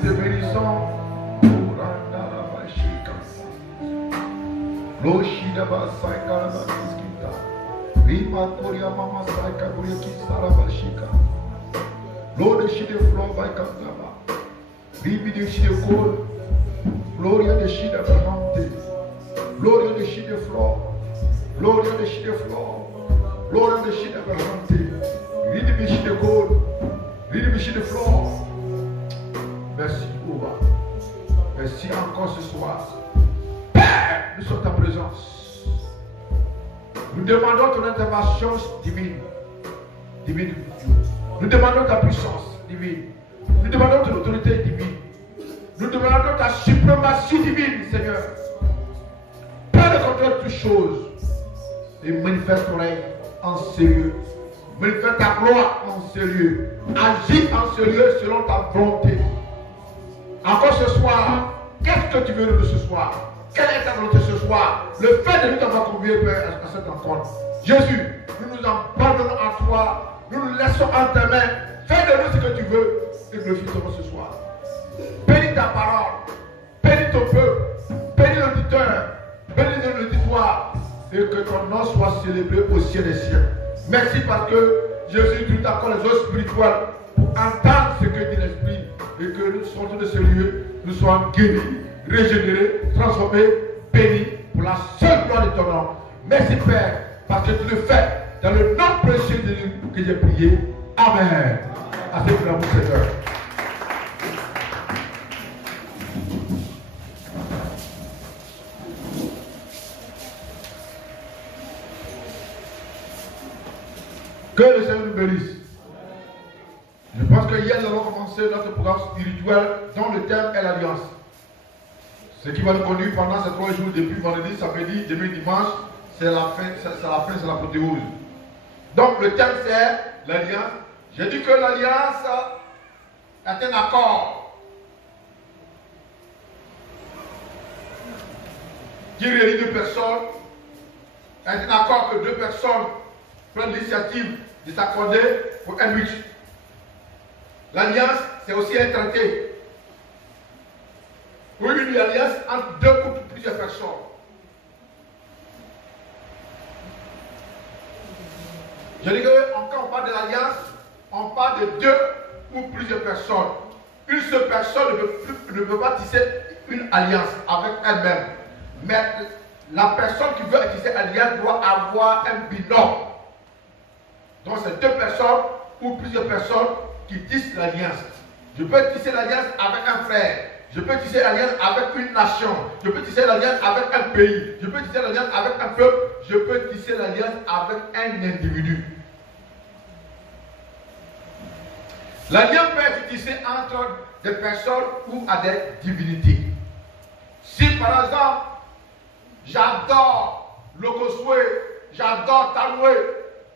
te bénissons. Loshidaba Saikarabaskita. Rima Korea Mama Saika Buriki Sarabashika. Lord, the shide flow by Kandaba. Bibi the shide cold. Gloria the shide Bahamte. Gloria the shide flow. Gloria the shide flow. Gloria the shide Bahamte. Read the shide cold. Read the shide flow. Merci, Oba. Merci encore ce soir. Père, nous sommes ta présence. Nous demandons ton intervention divine. Divine. Nous demandons ta puissance divine. Nous demandons ton autorité divine. Nous demandons ta suprématie divine, Seigneur. Prends le contrôle de toutes choses. Et manifeste ton règne en sérieux. Manifeste ta gloire en sérieux. Agis en sérieux selon ta volonté. Encore ce soir, qu'est-ce que tu veux de ce soir? Quelle est ta volonté ce soir? Le fait de nous t'avoir convié, Père, à cette rencontre. Jésus, nous nous abandonnons à toi. Nous nous laissons en ta main. Fais de nous ce que tu veux et glorifie-toi ce soir. Bénis ta parole. Bénis ton peuple. Bénis l'auditeur. Bénis l'auditoire. Et que ton nom soit célébré au ciel des cieux. Merci parce que Jésus, tu t'accordes les eaux spirituelles pour entendre ce que dit l'Esprit. Et que nous sortons de ce lieu, nous soyons guéris, régénérés, transformés, bénis pour la seule gloire de ton nom. Merci Père, parce que tu le fais dans le nom précieux de Dieu que j'ai prié. Amen. Assez pour l'amour Seigneur. Que le Seigneur nous bénisse. Je pense que hier nous avons commencé notre programme spirituel dont le thème est l'alliance. Ce qui va nous conduire pendant ces 3 jours, depuis vendredi, samedi, demain, dimanche, c'est la fin, c'est l'apothéose. Donc le thème c'est l'alliance. J'ai dit que l'alliance est un accord qui réunit 2 personnes. Est un accord que 2 personnes prennent l'initiative de s'accorder pour un but. L'alliance, c'est aussi un traité. Ou une alliance entre 2 ou plusieurs personnes. Je dis que quand on parle de l'alliance, on parle de 2 ou plusieurs personnes. Une seule personne ne peut pas tisser une alliance avec elle-même. Mais la personne qui veut tisser une alliance doit avoir un binôme. Donc c'est 2 personnes ou plusieurs personnes qui tissent l'alliance. Je peux tisser l'alliance avec un frère. Je peux tisser l'alliance avec une nation. Je peux tisser l'alliance avec un pays. Je peux tisser l'alliance avec un peuple. Je peux tisser l'alliance avec un individu. L'alliance peut être tissée entre des personnes ou à des divinités. Si par exemple, j'adore Lokoswe, j'adore Tanoué,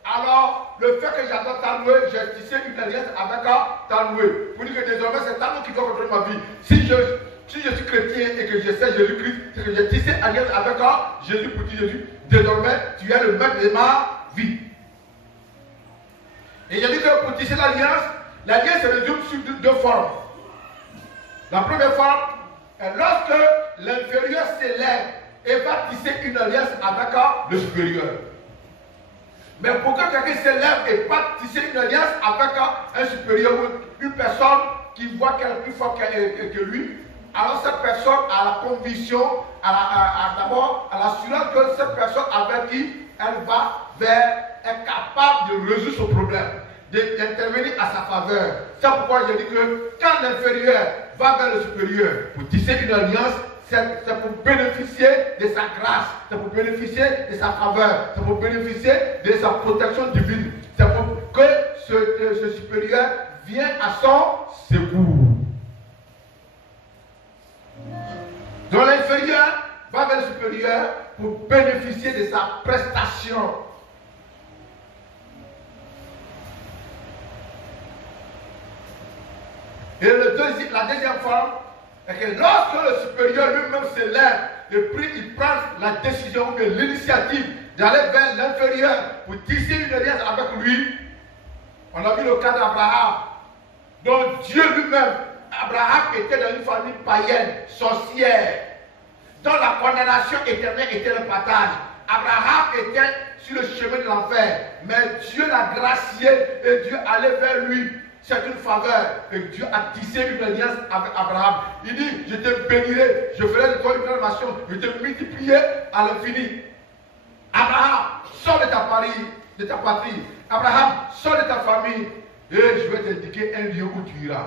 alors le fait que j'adore Tanoué, j'ai tissé une alliance avec Tanoué. Pour dire que désormais c'est Tanoué qui doit contrôler ma vie. Si je suis chrétien et que je sais Jésus-Christ, c'est que j'ai tissé alliance avec Jésus pour dire Jésus, désormais tu es le maître de ma vie. Et j'ai dit que pour tisser l'alliance se résume sur 2 formes. La première forme est lorsque l'inférieur s'élève et va tisser une alliance avec le supérieur. Mais pour que quelqu'un s'élève et pas tisser une alliance avec un supérieur ou une personne qui voit qu'elle est plus forte que lui, alors cette personne a la conviction, d'abord à l'assurance que cette personne avec qui elle va vers est capable de résoudre son problème, d'intervenir à sa faveur. C'est pourquoi je dis que quand l'inférieur va vers le supérieur pour tisser une alliance, c'est pour bénéficier de sa grâce, c'est pour bénéficier de sa faveur, c'est pour bénéficier de sa protection divine, c'est pour que ce supérieur vienne à son secours. Donc l'inférieur va vers le supérieur pour bénéficier de sa prestation. Et la deuxième forme est que lorsque le supérieur lui-même se lève et il prend la décision ou l'initiative d'aller vers l'inférieur pour tisser une alliance avec lui, on a vu le cas d'Abraham. Donc Dieu lui-même Abraham était dans une famille païenne, sorcière, dont la condamnation éternelle était le partage. Abraham était sur le chemin de l'enfer, mais Dieu l'a gracié et Dieu allait vers lui. C'est une faveur. Et Dieu a tissé une alliance avec Abraham. Il dit, je te bénirai, je ferai de toi une grande nation, je te multiplierai à l'infini. Abraham, sors de ta patrie. Abraham, sors de ta famille. Et je vais t'indiquer un lieu où tu iras.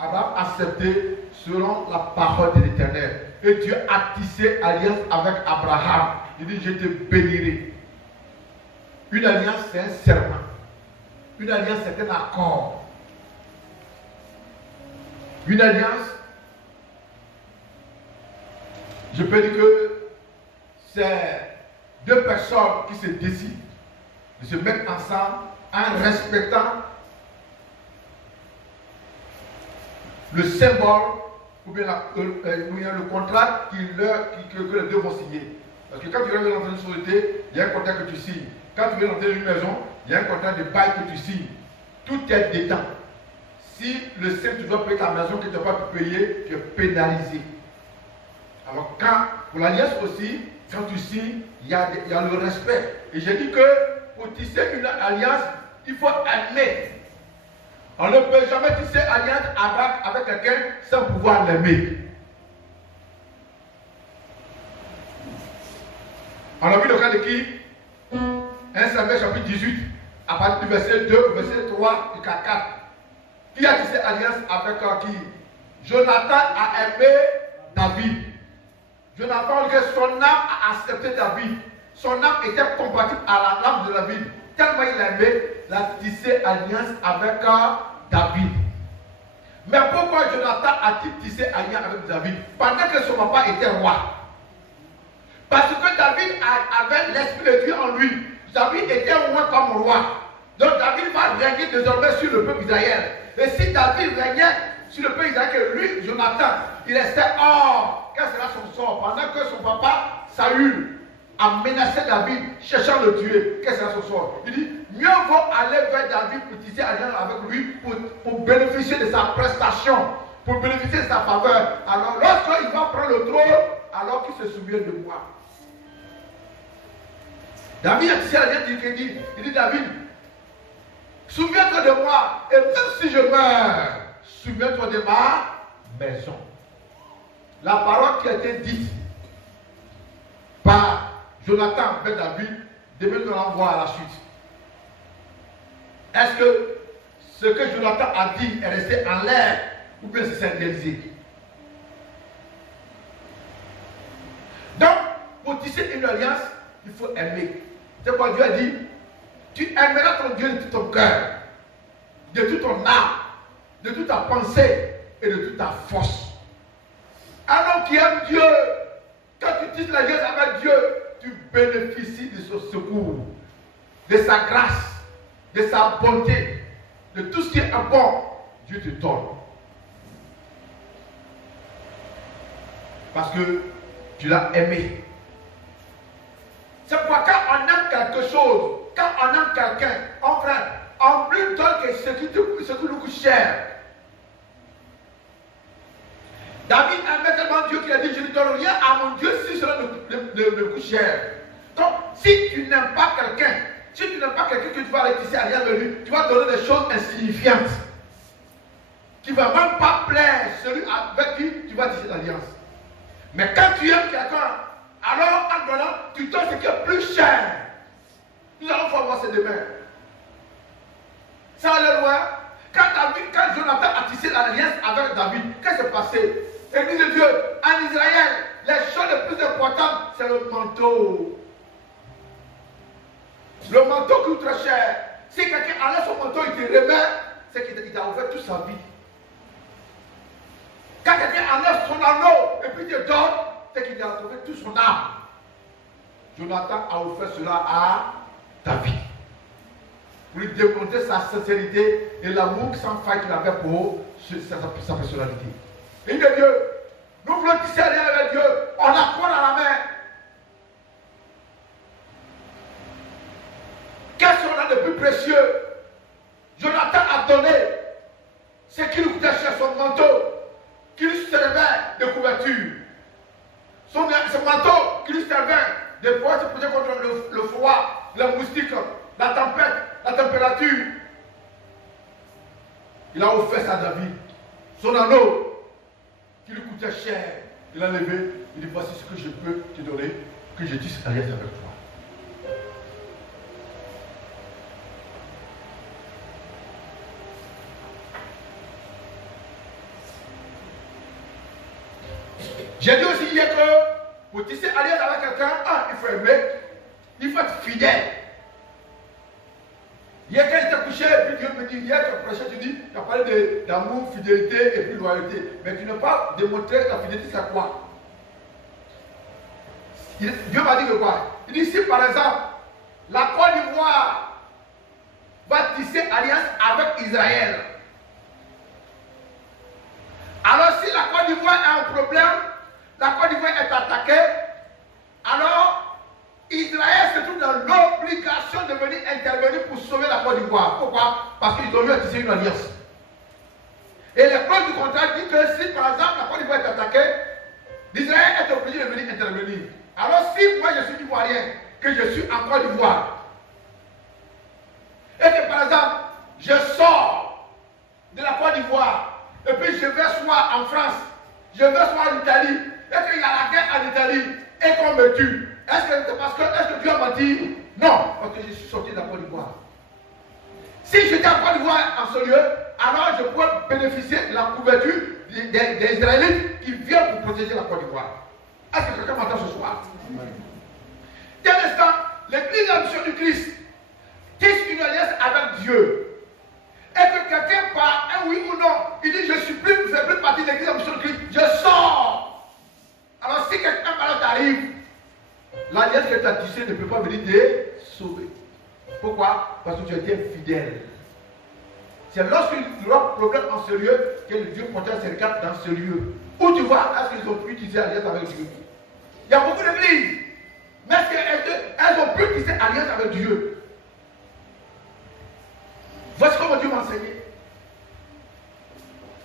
Abraham a accepté selon la parole de l'Éternel. Et Dieu a tissé alliance avec Abraham. Il dit, je te bénirai. Une alliance, c'est un serment. Une alliance, c'est un accord. Une alliance, je peux dire que c'est deux personnes qui se décident de se mettre ensemble en respectant le symbole ou bien le contrat que les deux vont signer. Parce que quand tu veux rentrer dans une société, il y a un contrat que tu signes. Quand tu veux rentrer dans une maison, il y a un contrat de bail que tu signes. Tout est dedans. Si le CEM, tu dois payer ta maison que tu n'as pas pu payer, tu es pénalisé. Alors pour l'alliance aussi, quand tu signes, il y a le respect. Et j'ai dit que pour tisser une alliance, il faut aimer. On ne peut jamais tisser alliance avec quelqu'un sans pouvoir l'aimer. On a vu le cas de qui? 1 Samuel chapitre 18, à partir du verset 2, verset 3 et 4. Qui a tissé alliance avec qui? Jonathan a aimé David. Jonathan, son âme a accepté David. Son âme était compatible à l'âme de David. Tellement il aimait, il a tissé alliance avec David. Mais pourquoi Jonathan a-t-il tissé alliance avec David pendant que son papa était roi? Parce que David avait l'esprit de Dieu en lui. David était roi comme roi. Donc David va régner désormais sur le peuple d'Israël. Et si David régnait sur le peuple d'Israël, que lui, Jonathan, il restait hors, quel sera son sort? Pendant que son papa, Saül, a menacé David, cherchant le tuer, quel sera son sort? Il dit, mieux vaut aller vers David pour tisser alliance avec lui, pour bénéficier de sa prestation, pour bénéficier de sa faveur. Alors lorsqu'il va prendre le trône, alors qu'il se souvient de moi. David a tissé alliance, il dit David, souviens-toi de moi, et même si je meurs, souviens-toi de ma maison. La parole qui a été dite par Jonathan vers David, demain nous allons voir à la suite. Est-ce que ce que Jonathan a dit est resté en l'air ou bien c'est réalisé? Donc, pour tisser une alliance, il faut aimer. C'est quoi Dieu a dit? Tu aimeras ton Dieu de tout ton cœur, de toute ton âme, de toute ta pensée et de toute ta force. Un homme qui aime Dieu, quand tu tisses l'alliance avec Dieu, tu bénéficies de son secours, de sa grâce, de sa bonté, de tout ce qui est bon, Dieu te donne. Parce que tu l'as aimé. C'est pourquoi quand on aime quelque chose, quand on aime quelqu'un, on lui donne ce qui nous coûte cher. David aimait tellement Dieu qu'il a dit, je ne donne rien à mon Dieu si cela me coûte cher. Donc, si tu n'aimes pas quelqu'un, si tu n'aimes pas quelqu'un que tu vas aller tisser alliance avec lui, tu vas donner des choses insignifiantes. Qui ne va même pas plaire celui avec qui tu vas tisser l'alliance. Mais quand tu aimes quelqu'un, alors en donnant, tu donnes ce qui est plus cher. Nous allons voir ça demain. Ça allait loin. Quand Jonathan a tissé l'alliance avec David, qu'est-ce qui s'est passé? Église de Dieu, en Israël, les choses les plus importantes, c'est le manteau. Le manteau coûte très cher. Si quelqu'un enlève son manteau, il te remet, c'est qu'il t'a ouvert toute sa vie. Quand quelqu'un enlève son anneau et puis te donne, c'est qu'il t'a trouvé toute son âme. Jonathan a offert cela à David. Pour lui démontrer sa sincérité et l'amour sans faille qu'il avait pour sa personnalité. Et de Dieu, nous voulons tisser rien avec Dieu, on a quoi dans la main? Qu'est-ce qu'on a de plus précieux? Jonathan a donné ce qui lui coûtait cher son manteau. de couverture. Son manteau qui lui servait de pouvoir se protéger contre le froid, le moustique, la tempête, la température. Il a offert ça à David. Son anneau qui lui coûtait cher. Il a levé. Il dit voici ce que je peux te donner, que je tisse alliance avec toi. J'ai dit aussi hier que pour tisser alliance avec quelqu'un, il faut aimer, il faut être fidèle. Hier quand j'étais couché, puis Dieu me dit, hier tu as prêché, tu dis, tu as parlé d'amour, fidélité et puis loyauté. Mais tu n'as pas démontré la fidélité, c'est quoi? Dieu m'a dit que quoi? Il dit, si par exemple, la Côte d'Ivoire va tisser alliance avec Israël, alors si la Côte d'Ivoire a un problème, la Côte d'Ivoire est attaquée, alors Israël se trouve dans l'obligation de venir intervenir pour sauver la Côte d'Ivoire. Pourquoi? Parce qu'ils ont eu à tisser une alliance. Et les clauses du contrat disent que si par exemple la Côte d'Ivoire est attaquée, l'Israël est obligé de venir intervenir. Alors si moi je suis ivoirien, que je suis en Côte d'Ivoire, et que par exemple je sors de la Côte d'Ivoire, et puis je vais soit en France, je vais soit en Italie, et qu'il y a la guerre en Italie, et qu'on me tue, est-ce que Dieu a menti? Non, parce que je suis sorti de la Côte d'Ivoire. Si j'étais en Côte d'Ivoire en ce lieu, alors je pourrais bénéficier de la couverture des Israélites qui viennent pour protéger la Côte d'Ivoire. Est-ce que quelqu'un m'entend ce soir? Dès l'instant, l'église de la mission du Christ tisse une alliance avec Dieu. Et que quelqu'un par un oui ou non, il dit je ne fais plus partie de l'église de la mission du Christ, je sors. Alors si quelqu'un malade arrive, l'alliance que tu as tissée ne peut pas venir te sauver. Pourquoi? Parce que tu as été fidèle. C'est lorsqu'il y aura un problème en ce lieu que le Dieu protège ses regards dans ce lieu. Où tu vois, est-ce qu'ils ont pu tisser alliance avec Dieu? Il y a beaucoup d'églises. Mais est-ce qu'elles ont pu tisser alliance avec Dieu? Voici comment Dieu m'a enseigné.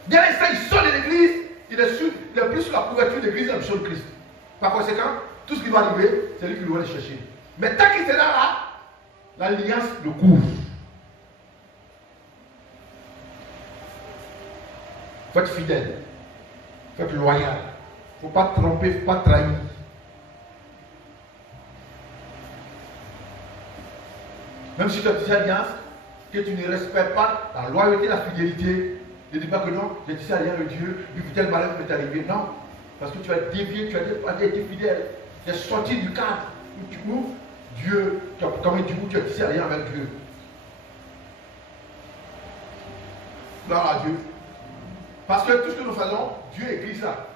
Dès l'instant, il sort de l'église, il est plus sur la couverture de l'église de la mission de Christ. Par conséquent, tout ce qui va arriver, c'est lui qui doit aller chercher. Mais tant qu'il sera là, l'alliance le couvre. Il faut être fidèle. Il faut être loyal. Il ne faut pas tromper, il ne faut pas trahir. Même si tu as tissé alliance, que tu ne respectes pas la loyauté, la fidélité, ne dis pas que non, j'ai tissé alliance avec Dieu, puis tel malheur peut t'arriver. Non. Parce que tu as dévié, tu as été fidèle. Tu es sorti du cadre où Dieu, tu as tissé alliance avec Dieu. Gloire à Dieu. Parce que tout ce que nous faisons, Dieu écrit ça.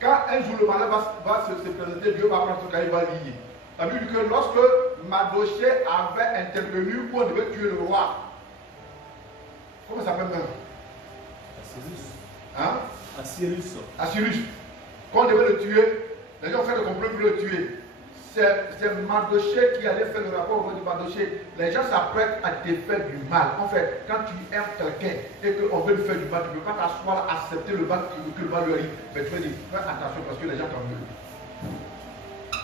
Quand un jour le malheur va se présenter, Dieu va prendre son cahier, il va lire. La Bible dit que lorsque Mardochée avait intervenu pour on devait tuer le roi, comment ça s'appelle même? Assyrus. Hein? Assyrus. Quand on devait le tuer, les gens ont fait le complot pour le tuer. C'est Mardochée qui allait faire le rapport au niveau de Mardochée. Les gens s'apprêtent à te faire du mal. En fait, quand tu aimes quelqu'un et qu'on veut lui faire du mal, tu ne peux pas t'asseoir à accepter le mal que le mal lui arrive. Mais tu vas dire, fais attention parce que les gens t'en veulent.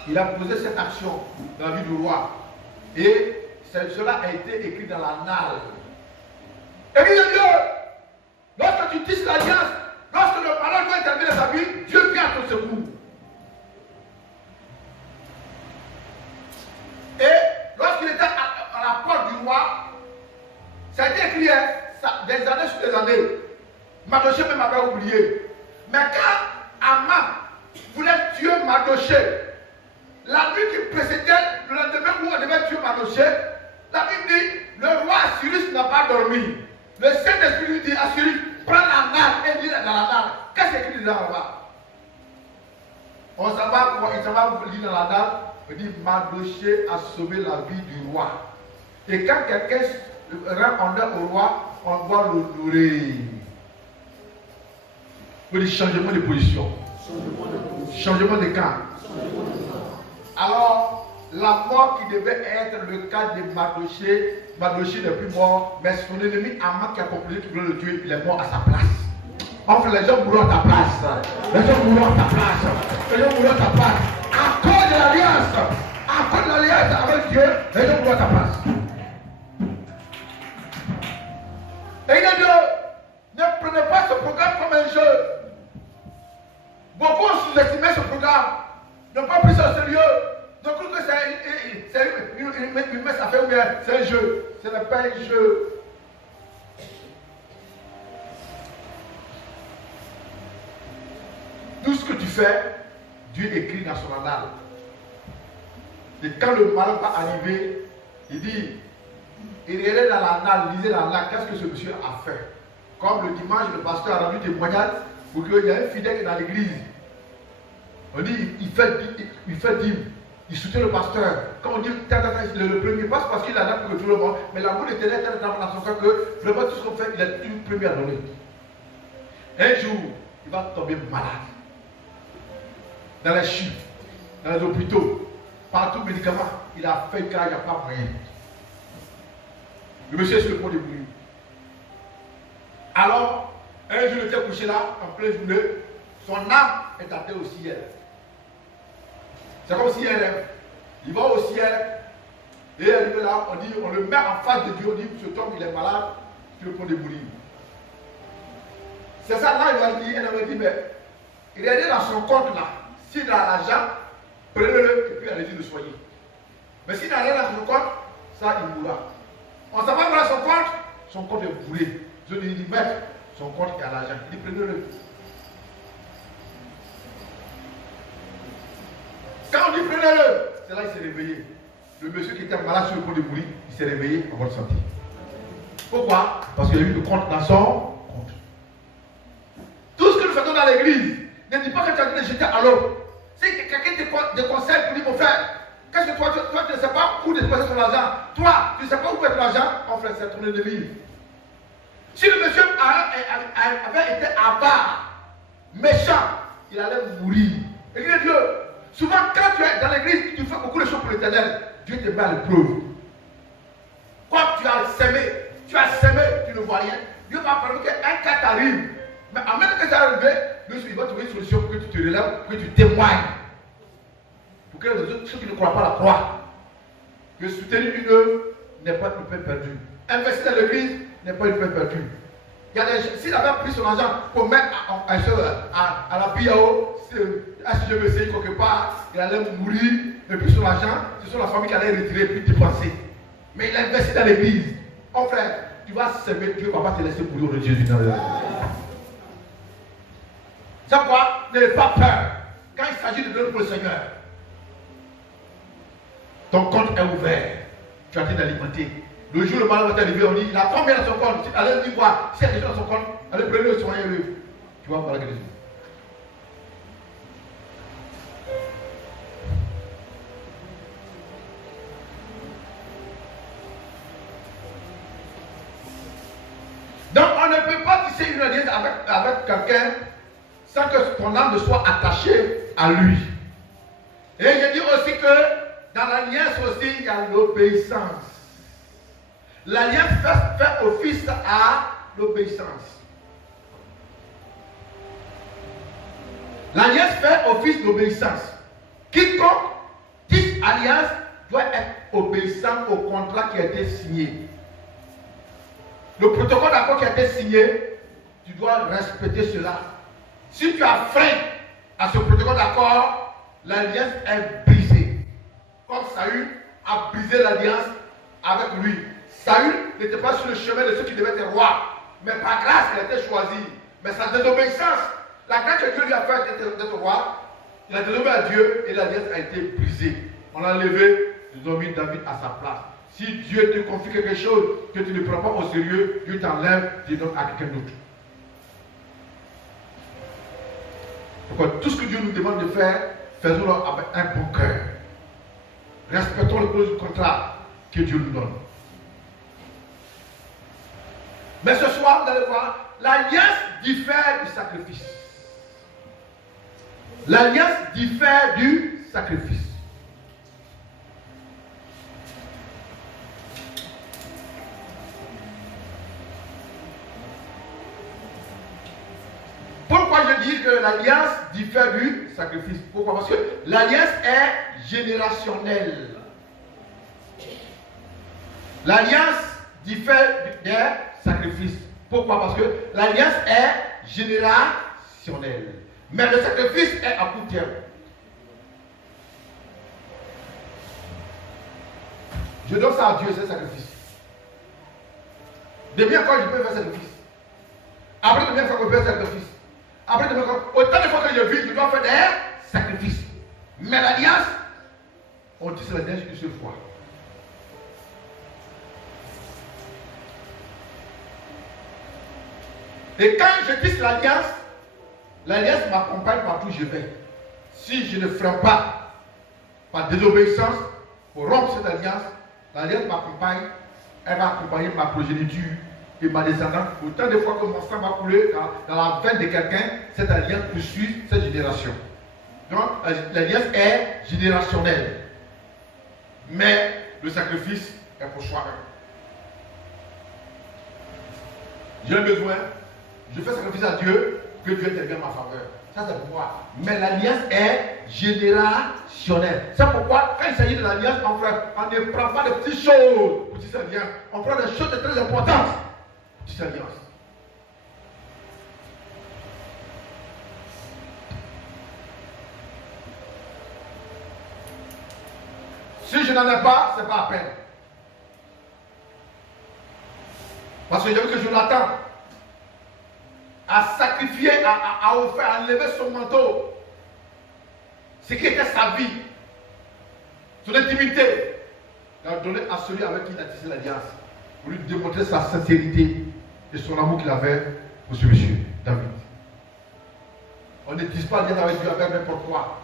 Il a posé cette action dans la vie du roi. Et cela a été écrit dans l'annale. Église de Dieu, lorsque tu tisses l'alliance, lorsque le malheur doit intervenir dans ta vie, Dieu vient à ton secours. Et lorsqu'il était à la porte du roi, ça a été écrit des années sur des années. Mardochée même avait oublié. Mais quand Haman voulait tuer Mardochée, la nuit qui précédait, le lendemain où on devait tuer Mardochée, la Bible dit, le roi Assyrus n'a pas dormi. Le Saint-Esprit lui dit, Assyrus, prends la nappe et lis dans la nappe. Qu'est-ce qu'il écrit dedans là-bas? On s'en va lire dans la nappe. Il dit, Mardochée a sauvé la vie du roi. Et quand quelqu'un rend honneur au roi, on doit l'honorer. Il dit changement de position. Changement de camp. Alors, la mort qui devait être le cas de Mardochée n'est plus mort, mais son ennemi Haman qui a proposé qu'il voulait le tuer, il est mort à sa place. Enfin, les gens mourront à ta place. Les gens mourront à ta place. Les gens mourront à ta place. À cause de l'alliance. À cause de l'alliance avec Dieu, les gens mourront à ta place. Et il a dit, ne prenez pas ce programme comme un jeu. Beaucoup ont sous-estimé ce programme. N'ont pas pris ça au sérieux. Donc, que c'est une messe à faire ou bien c'est un jeu. Ce n'est pas un jeu. Tout ce que tu fais, Dieu écrit dans son annale. Et quand le malheur va arriver, il dit, il regardait dans l'annale, lisez l'annale, qu'est-ce que ce monsieur a fait? Comme le dimanche, le pasteur a rendu témoignage pour qu'il y ait un fidèle dans l'église. On dit, il fait dîme. Il soutient le pasteur. Quand on dit le premier, pas parce qu'il a là pour tout le monde, mais l'amour éternel est tellement dans son cœur que vraiment tout ce qu'on fait, il est une première à donner. Un jour, il va tomber malade. Dans les chiffres, dans les hôpitaux, partout médicaments, il a fait car il n'y a pas moyen. Le monsieur est sur le point de mourir. Alors, un jour, il était couché là, en pleine journée, son âme est attachée au ciel. C'est comme si il va au ciel, et arrivé là, on le met en face de Dieu, on dit, cet homme, il est malade, sur le point de mourir. C'est ça, là, il va dire, elle va dire, mais il est dans son compte là. S'il a l'argent, prenez-le et puis allez-y le soigner. Mais s'il n'a rien dans son compte, ça, il mourra. On ne sait pas dans son compte est bourré. Je lui dis, maître, son compte est à l'argent. Il dit, prenez-le. Quand on dit prenez-le, c'est là qu'il s'est réveillé. Le monsieur qui était malade sur le point de mourir, il s'est réveillé en bonne santé. Pourquoi? Parce qu'il y a eu le compte dans son compte. Tout ce que nous faisons dans l'église, ne dis pas que tu as dû jeter à l'eau. Si quelqu'un te conseille pour dire, mon frère, qu'est-ce que toi, tu ne sais pas où dépenser ton argent. Toi, tu ne sais pas où mettre l'argent, en fait, c'est ton ennemi. Si le monsieur avait été avare, méchant, il allait mourir. Et il dit, Dieu, souvent quand tu es dans l'église, tu fais beaucoup de choses pour l'éternel, Dieu te met à l'épreuve. Quand tu as semé, tu ne vois rien, Dieu va permettre qu'un cas t'arrive. Mais en même temps que ça arrive, il va trouver une solution pour que tu te relèves, pour que tu témoignes. Pour que les autres, ceux qui ne croient pas la croient. Que soutenir une œuvre n'est pas une peine perdue. Investir dans l'église n'est pas une peine perdue. S'il avait pris son argent pour mettre à la BIAO, si je me sais quelque part, il allait mourir, et puis son argent, ce sont la famille qui allait retirer et puis dépenser. Mais il a investi dans l'église. Mon frère, tu vas s'aimer, Dieu ne va pas te laisser mourir au nom de Jésus. C'est pourquoi n'ayez pas peur quand il s'agit de donner pour le Seigneur. Ton compte est ouvert. Tu as été alimenter. Le jour où le malheur va t'arriver, on dit, il a combien dans son compte? Allez lui voir. S'il y a des choses dans son compte, allez prenez-le, soignez-le. Tu vas voir la guérison. Donc on ne peut pas tisser une alliance avec quelqu'un sans que ton âme ne soit attachée à lui. Et je dis aussi que dans l'alliance aussi, il y a l'obéissance. L'alliance fait office à l'obéissance. L'alliance fait office d'obéissance. Quiconque dit alliance doit être obéissant au contrat qui a été signé. Le protocole d'accord qui a été signé, tu dois respecter cela. Si tu as frein à ce protocole d'accord, l'alliance est brisée. Comme Saül a brisé l'alliance avec lui. Saül n'était pas sur le chemin de ceux qui devaient être rois. Mais par grâce, il a été choisi. Mais sa désobéissance, la grâce que Dieu lui a faite d'être roi, il a désobéi à Dieu et l'alliance a été brisée. On a levé, ils ont mis David à sa place. Si Dieu te confie quelque chose que tu ne prends pas au sérieux, Dieu t'enlève, tu donnes à quelqu'un d'autre. Donc, tout ce que Dieu nous demande de faire, faisons-le avec un bon cœur. Respectons les clauses du contrat que Dieu nous donne. Mais ce soir, vous allez voir, l'alliance diffère du sacrifice. L'alliance diffère du sacrifice. l'alliance diffère du sacrifice. Pourquoi? Parce que l'alliance est générationnelle. L'alliance diffère des sacrifices. Pourquoi? Parce que l'alliance est générationnelle. Mais le sacrifice est à court terme. Je donne ça à Dieu, c'est un sacrifice. Demain encore, je peux faire sacrifice. Après demain, je peux faire sacrifice. Après demain, autant de fois que je vis, je dois faire des sacrifices. Mais l'alliance, on dit c'est l'alliance une seule fois. Et quand je tisse l'alliance m'accompagne partout où je vais. Si je ne freine pas par désobéissance pour rompre cette alliance, l'alliance m'accompagne, elle va accompagner ma progéniture et ma descendance. Autant de fois que mon sang va couler dans la veine de quelqu'un, cette alliance poursuit cette génération. Donc l'alliance est générationnelle. Mais le sacrifice est pour soi-même. J'ai un besoin, je fais sacrifice à Dieu, que Dieu intervienne en ma faveur. Ça c'est pour moi. Mais l'alliance est générationnelle. C'est pourquoi quand il s'agit de l'alliance, on ne prend pas de petites choses pour cette alliance. On prend des choses très importantes pour cette alliance. Si je n'en ai pas, ce n'est pas à peine. Parce que j'ai vu que Jonathan a sacrifié, a offert, a levé son manteau. Ce qui était sa vie, son intimité, il a donné à celui avec qui il a tissé l'alliance, pour lui démontrer sa sincérité et son amour qu'il avait pour ce monsieur, David. On ne tisse pas l'alliance avec Dieu avec n'importe quoi,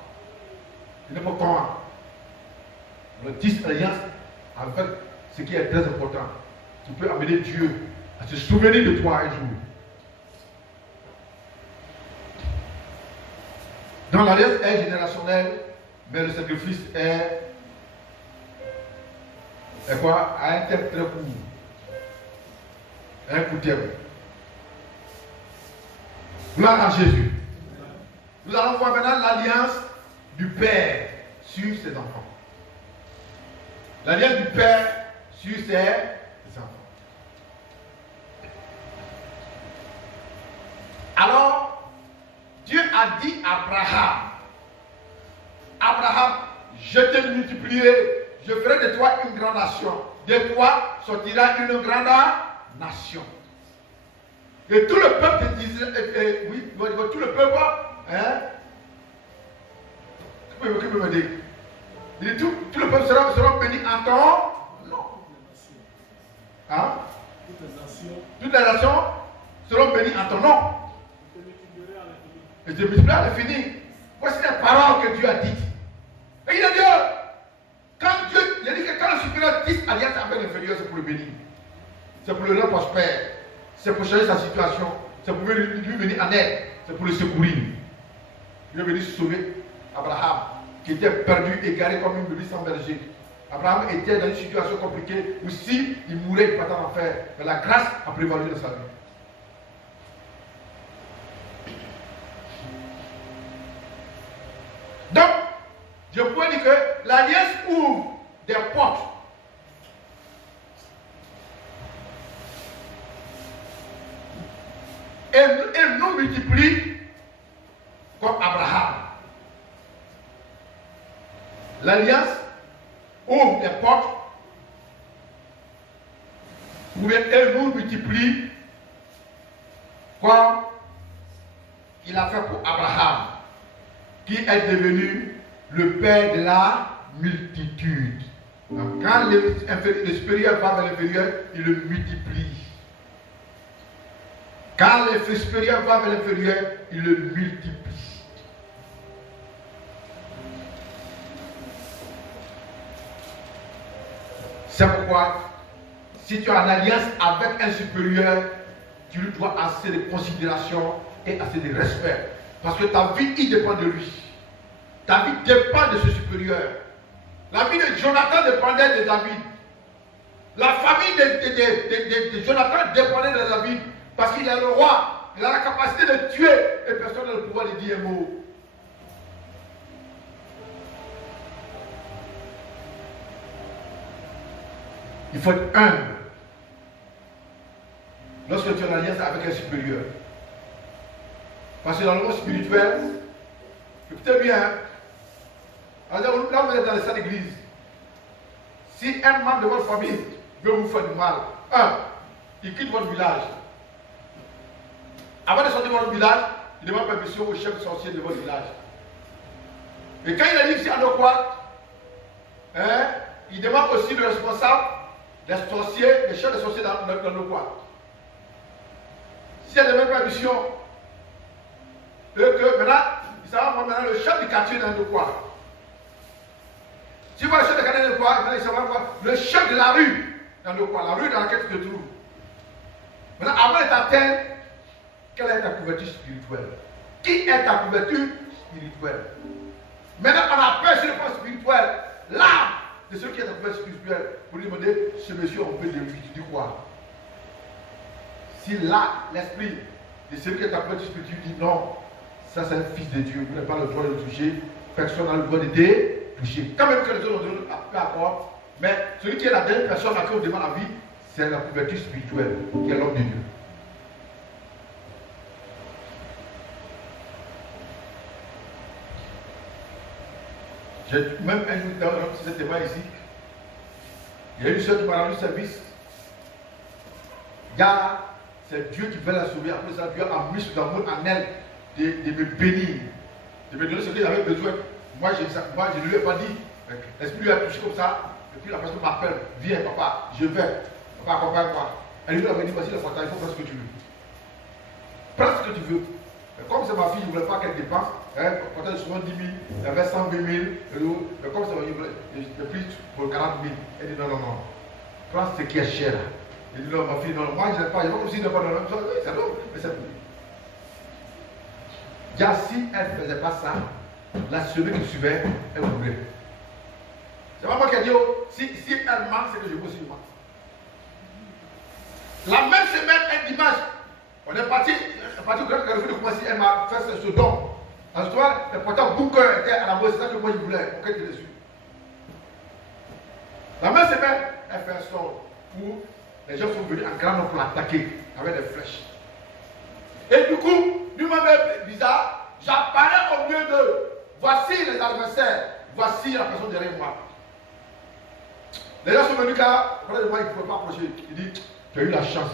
n'importe comment. On tisse l'alliance avec ce qui est très important. Tu peux amener Dieu à se souvenir de toi un jour. Donc l'alliance est générationnelle, mais le sacrifice est quoi? À un terme très court. Un coup de terme. Gloire à Jésus. Nous allons voir maintenant l'alliance du Père sur ses enfants. L'alliance du Père sur ses enfants. Alors, Dieu a dit à Abraham, je te multiplierai, je ferai de toi une grande nation. De toi sortira une grande nation. Et tout le peuple d'Israël, oui, tout le peuple, hein, qui peut me dire? Il dit tout le peuple sera béni en ton nom. Hein? Toutes les nations seront bénies en ton nom. Et je multiplierai à l'infini. Voici les paroles que Dieu a dites. Et il a dit, il a dit que quand le supérieur tisse alliance avec l'inférieur, c'est pour le bénir. C'est pour le rendre prospère. C'est pour changer sa situation. C'est pour lui venir en aide. C'est pour le secourir. Il est venu sauver Abraham, qui était perdu, égaré comme une brebis sans berger. Abraham était dans une situation compliquée où si il mourait, il partait en enfer. Mais la grâce a prévalu dans sa vie. Donc, je pourrais dire que l'alliance ouvre des portes. Et nous multiplie comme Abraham. L'alliance ouvre des portes. Ou elle nous multiplie comme il a fait pour Abraham, qui est devenu le père de la multitude. Donc, quand le supérieur va vers l'inférieur, il le multiplie. Quand le supérieur va vers l'inférieur, il le multiplie. C'est pourquoi, si tu as une alliance avec un supérieur, tu lui dois assez de considération et assez de respect. Parce que ta vie, il dépend de lui. Ta vie dépend de ce supérieur. La vie de Jonathan dépendait de David. La famille de Jonathan dépendait de David. Parce qu'il est le roi. il a la capacité de tuer et personne n'a le pouvoir de dire un mot. Il faut être humble lorsque tu es en alliance avec un supérieur. Parce que dans le monde spirituel, écoutez bien, là vous êtes dans les salles d'église, si un membre de votre famille veut vous faire du mal, il quitte votre village. Avant de sortir de votre village, il demande permission au chef sorcier de votre village. Et quand il arrive ici à Nokwa, il demande aussi le responsable des sorciers, les chefs des sorciers dans Nokwa. S'il demande permission, et que maintenant, il s'en va voir maintenant le chef du quartier dans Nokwa. Si vous voyez le chef de quartier dans Nokwa, il s'en va voir le chef de la rue dans Nokwa, la rue dans laquelle tu te trouves. Maintenant, avant de t'atteindre, quelle est ta couverture spirituelle? Qui est ta couverture spirituelle? Maintenant, on a peur sur le plan spirituel. L'âme de ceux qui est ta couverture spirituelle. Vous lui demandez, ce monsieur, on peut lui dire quoi? Si là, l'esprit de celui qui est ta couverture spirituelle dit non, ça c'est un fils de Dieu, vous n'avez pas le droit de le toucher, personne n'a le droit de te toucher. Quand même que les autres ont donné peu accord, mais celui qui est la dernière personne à qui on demande la vie, c'est la couverture spirituelle, qui est l'homme de Dieu. J'ai même un jour dans ce témoin ici, il y a une soeur qui m'a rendu service. C'est Dieu qui veut la sauver. Après ça, Dieu a mis son amour en elle de me bénir, de me donner ce qu'il avait besoin. Moi, je ne lui ai pas dit. L'esprit lui a touché comme ça. Et puis la personne m'appelle, viens papa, je vais. Papa, accompagne-moi. Elle lui avait dit, voici le fatal, il faut faire ce que tu veux. Prends ce que tu veux. Mais comme c'est ma fille, je ne voulais pas qu'elle dépense. Peut-être souvent 10 000, il y avait 120 000. Mais comme c'est ma fille, je pris pour 40 000. Elle dit non, non, non. Prends ce qui est cher. Il dit non, ma fille, non, moi je n'ai pas. Je ne sais pas comme s'il n'a pas donné. Oui, c'est bon, mais c'est bon. Déjà, si elle ne faisait pas ça, la semaine qui suivait, elle voulait. C'est pas moi qui ai dit, oh, si elle manque, c'est que je veux aussi moi. La même semaine, un dimanche, on est parti au Grand Carrefour de Koumassi, elle m'a fait ce don. En ce moment, le portable Booker était à la bourse, c'est ça que moi je voulais, pour qu'elle était dessus. La même semaine, elle fait un sort où les gens sont venus en grand nombre pour l'attaquer avec des flèches. Et du coup, lui-même bizarre, j'apparais au milieu d'eux. Voici les adversaires, voici la personne derrière moi. Les gens sont venus car, près de moi, ils ne pouvaient pas approcher. Il dit, tu as eu la chance,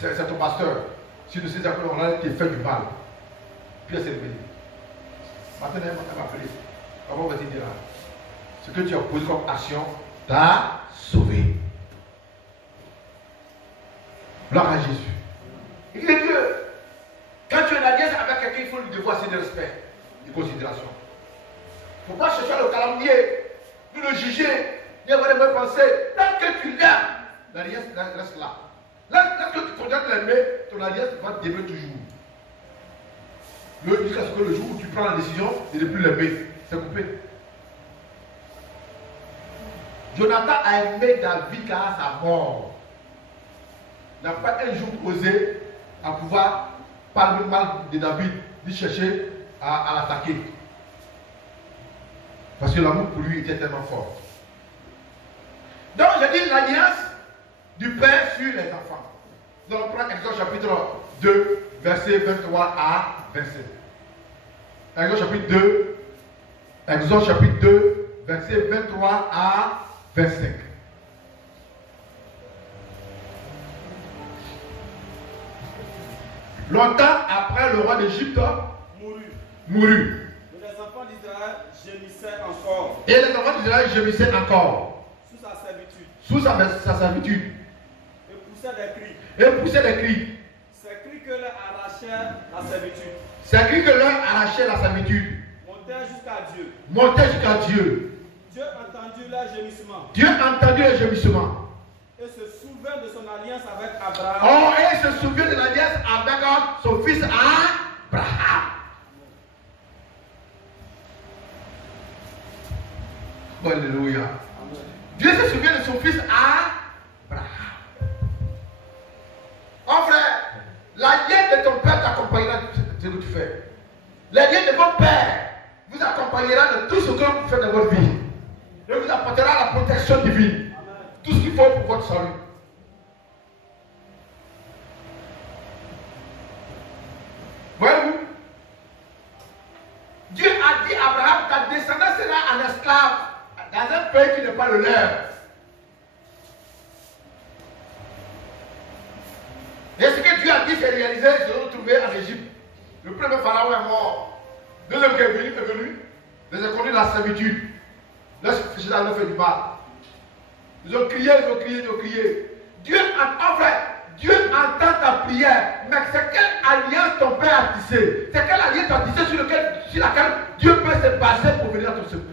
c'est ton pasteur. Si de ces appels, on a été fait du mal. Puis elle s'est levée. Maintenant, elle m'a appelé. Comment va-t-il dire là? Ce que tu as posé comme action t'a sauvé. Gloire à Jésus. Il est Dieu. Quand tu es en alliance avec quelqu'un, il faut lui devoir assez de respect, de considération. Il ne faut pas chercher à le calomnier, ni le juger, ni avoir des bonnes pensées. Tant que tu l'aimes, l'alliance reste là. Lorsque tu condamnes l'aimer, ton alliance va te demeurer toujours. Jusqu'à ce que le jour où tu prends la décision de ne plus l'aimer, c'est coupé. Jonathan a aimé David car sa mort. Il n'a pas un jour osé à pouvoir parler mal de David, ni chercher à l'attaquer. Parce que l'amour pour lui était tellement fort. Donc j'ai dit l'alliance du Père sur les enfants. Donc on prend Exode chapitre 2, verset 23 à 27. Exode chapitre 2, verset 23 à 25. Longtemps après, le roi d'Égypte mourut. Et les enfants d'Israël gémissaient encore. Et les enfants d'Israël gémissaient encore. Sous sa servitude. Sous sa servitude. Et poussaient des cris. Ces cris que leur arrachait la servitude. Ces cris que leur arrachait la servitude. Montèrent jusqu'à Dieu. Montèrent jusqu'à Dieu. Dieu entendit leur gémissement. Dieu entendit leur gémissement. Et se souvint de son alliance avec Abraham. Oh, et se souvient de l'alliance avec son fils Abraham. Alléluia. Dieu se souvient de son fils Abraham. Oh frère, l'alliance de ton père t'a ce que vous faites dans votre vie. Il vous apportera la protection divine. Tout ce qu'il faut pour votre salut. Voyez-vous? Dieu a dit à Abraham, ta descendance sera un esclave dans un pays qui n'est pas le leur. Et ce que Dieu a dit s'est réalisé, ils se sont retrouvés en Égypte. Le premier pharaon est mort. Le deuxième qui est venu, les a conduits dans la servitude. Là, je leur fait du mal. Ils ont crié, ils ont crié, ils ont crié. Dieu entend ta prière, mais c'est quelle alliance ton père a tissé? C'est quelle alliance tu as tissé sur laquelle Dieu peut se baser pour venir à ton secours?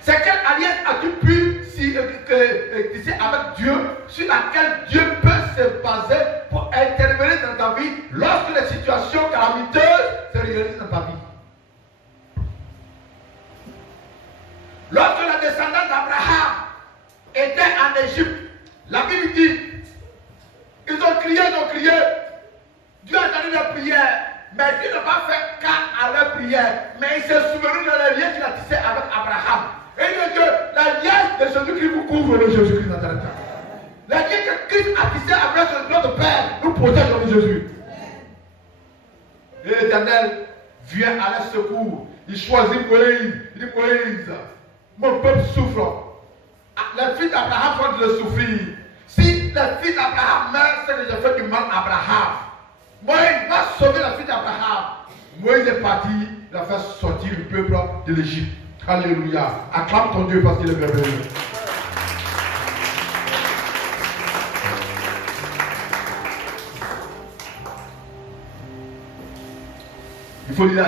C'est quelle alliance as-tu pu tisser avec Dieu, sur laquelle Dieu peut se baser pour intervenir dans ta vie lorsque les situations calamiteuses se réalisent dans ta vie? Lorsque la descendance d'Abraham était en Égypte, la Bible dit, ils ont crié, Dieu a entendu leur prière, mais Dieu n'a pas fait cas à leur prière, mais il s'est souvenu de la lien qu'il a tissé avec Abraham. Et il dit que la lien de Jésus-Christ vous couvre de Jésus-Christ Nazareth. La lien que Christ a tissé avec notre Père nous protège de Jésus. Et l'Éternel vient à leur secours. Il choisit Moïse. Il dit Moïse, mon peuple souffre. Les fils d'Abraham font de souffrir. Si les fils d'Abraham meurent, c'est que j'ai fait du mal à Abraham. Moïse va sauver la fille d'Abraham. Moïse est parti, il a fait sortir le peuple de l'Égypte. Alléluia. Acclame ton Dieu parce qu'il est merveilleux. Il faut dire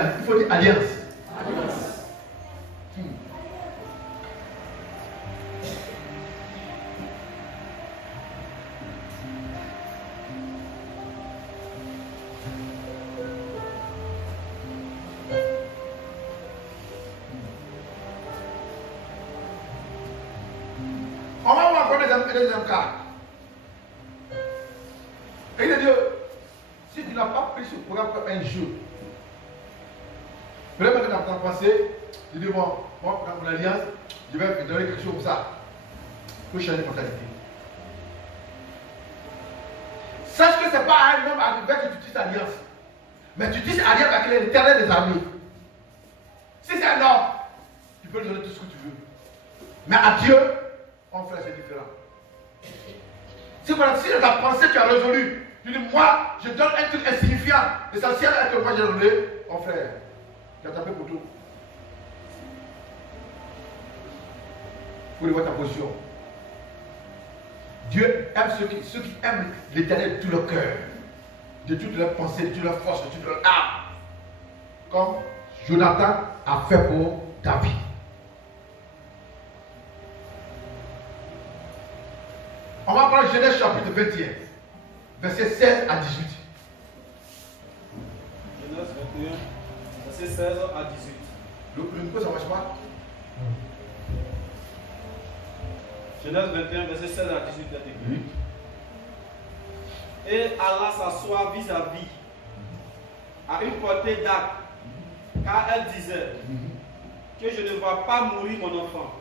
alliance. On va voir encore les deuxième cas. Et il dit, si tu n'as pas pris ce programme comme un jeu, vraiment que tu as pensé, tu dis, bon, moi, dans mon alliance, je vais te donner quelque chose comme ça. Il faut changer de mentalité. Sache que ce n'est pas à un homme avec que tu tisses alliance. Mais tu tisses alliance avec l'Éternel des armées. Si c'est un homme, tu peux lui donner tout ce que tu veux. Mais à Dieu, mon frère, c'est différent. Si dans ta pensée tu as résolu, tu dis, moi, je donne un truc insignifiant. L'essentiel est que moi j'ai donné, mon frère, tu as tapé pour tout. Pour voir ta position. Dieu aime ceux qui aiment l'Éternel de tout leur cœur, de toute leur pensée, de toute leur force, de toute leur âme. Comme Jonathan a fait pour David. On va prendre Genèse chapitre 21, verset 16 à 18. Genèse 21, verset 16 à 18. Le micro, ça ne marche pas? Genèse 21, verset 16 à 18 est écrit. Et alla s'asseoir vis-à-vis, à une portée d'arc, car elle disait que je ne vois pas mourir mon enfant.